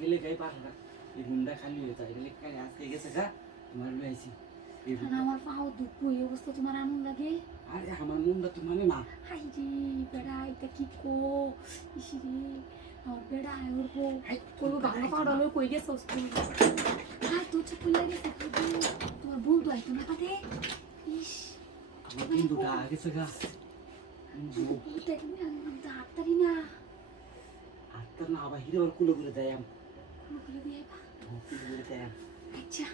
গেলে গাই পাঠাটা এই রুমটা খালি হয়ে যায় গেলে আজকে গেছে গা তোমার লই আইছি এই room টা। আমার পাও দুঃখ এই অবস্থা তোমার আনন্দ লাগে আরে আমার মনটা তো মানে না হাই রে বেড়া এটা কি কো ইসিরে আমার বেড়া আয়োর কো কইলো গাঙ্গা পাউডার লই কই গেছস তুই হাই তো চুপ লাগে তোমার বন্ধু আইতো না কাতে ইস আমার বন্ধুটা গেছে গা বুটা কি না হাততারি না আর তোর না আবার হিরে ওর কুলো করে দেয় আম কুলো দিয়ে বা কুলো করে দেয় আম আচ্ছা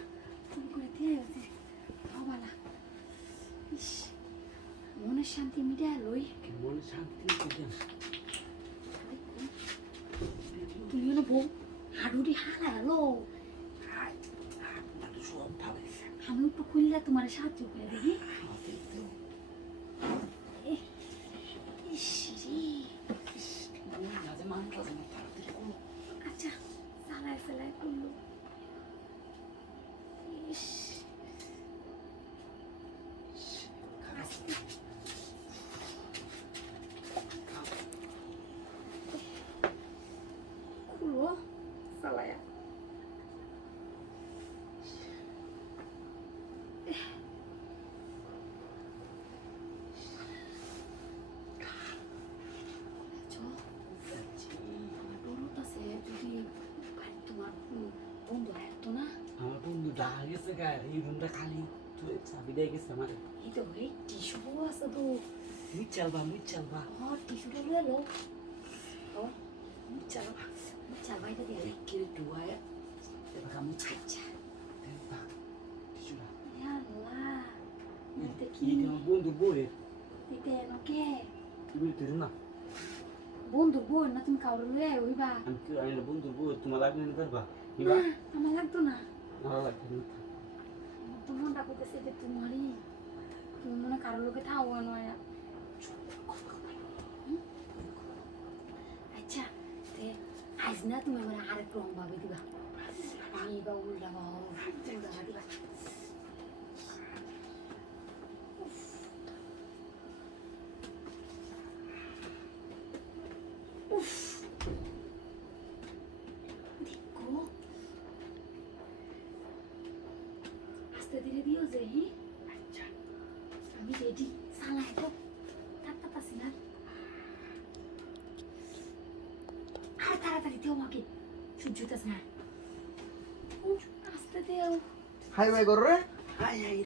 তুমি করে দিয়ে আছে বাবালা ইস মনের শান্তি মিটা লই মনে শান্তি দিলাম তুমি না বউ হাডুরি হালা হলো সব ভাবে আমি একটু খুললে তোমার সাহায্য করে দেখি আচ্ছা চালায় চালায় করলো খুলো চালায় বন্ধু আসতো না আমার বন্ধুটা গেছে গা এই রুমটা খালি তুই চাবি দিয়ে গেছে আমার এই তো এই টিস্যু আছে তো মুই চালবা টিস্যুটা লয়ে লো চালবা এটা দিয়ে কে টুয়ায় এবার আমি আচ্ছা টিসুরা আল্লাহ এটা কি এই আমার বন্ধু বউরে এটা এনকে তুমি তুই না বন্ধু বোন না তুমি কাউরে লয়ে হইবা আমি কি আমি বন্ধু বউ তোমার লাগবে না করবা না আমার লাগতো না ভালো লাগবে না তো মনটা করতেছে যে তোমারই তুমি মনে কারো লোকে থাও নয় আচ্ছা তে আজ না তুমি আমার আরেক রং ভাবে দিবা আমি বা উল্টা দিবা দেখো আস্তে ধীরে দিও যে আচ্ছা আমি রেডি সালাই তো তাড়াতাড়ি না আর তাড়াতাড়ি দিও আমাকে সূর্যটা না আস্তে দিও হাই ভাই করো রে হাই হাই